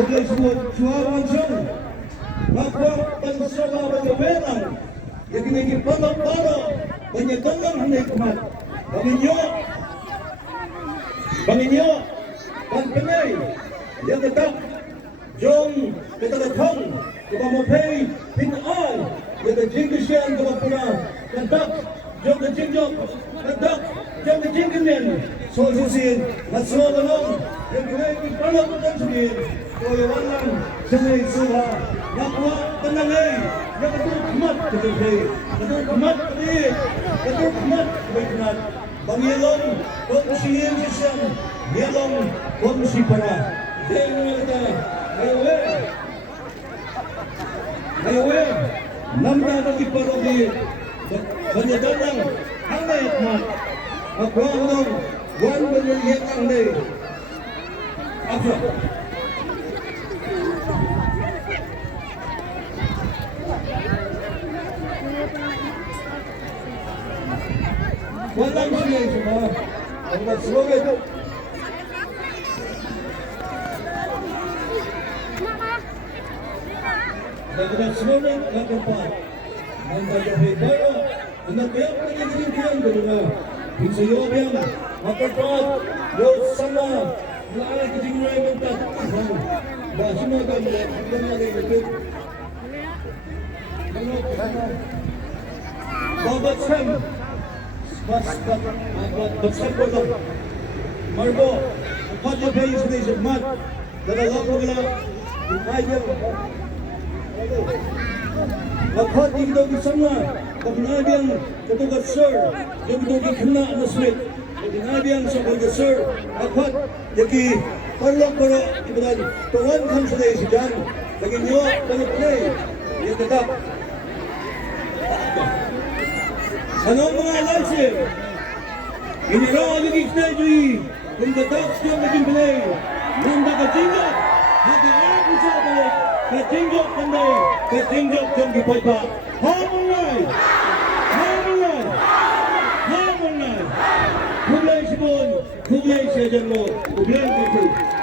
Kublai sebut Chuawan Song Makwak dan Sama Berkebenan yang dimiliki balok-balok penyetangan nikmat Banginyo dan penai yang tetap Jom kita datang kita mempei pinai kita jingkisian kita puna tetap jom kita jingjok tetap jom kita jingkinen solusi nasional dalam yang dimiliki balok dan sendiri Koyawanan senai suha nakwa tenangai yang betul kemat kejelai betul kemat kedik betul kemat kebenaran Bangilong komisiin kisam Yelong komisi para Dengarta Ayowe Namda bagi parogi Banyadanang Hangat mat Akwang Wan benyek angle Apa Walang siya semua. Ang semoga itu. Dan semoga yang keempat. Menjaga baik-baik. Dengan pihak pendidikan kedua. Bisa yang memperkuat bersama melalui kejadian mentak. Dan semua kami mengenai itu. Babat Sam. Bersempurna Marbo Pada Pais ni Smit Dalam pula Ayam Makat kita bersama Kemudian ketugas Sir yang kita kena na Smit Kemudian sebagai Sir Makat jadi perlu kemudian Tuan kan sudah sejan lagi nyo play yang tetap Sanong mga lanser, iniraw lagi stage kung tatap siya naging play, nang nakatinggap, hagaang sa balik, katinggap kanday, katinggap kang paitbah. Mawlynnai! Kublai sibon, kublai siya dyan mo, kublai kayo.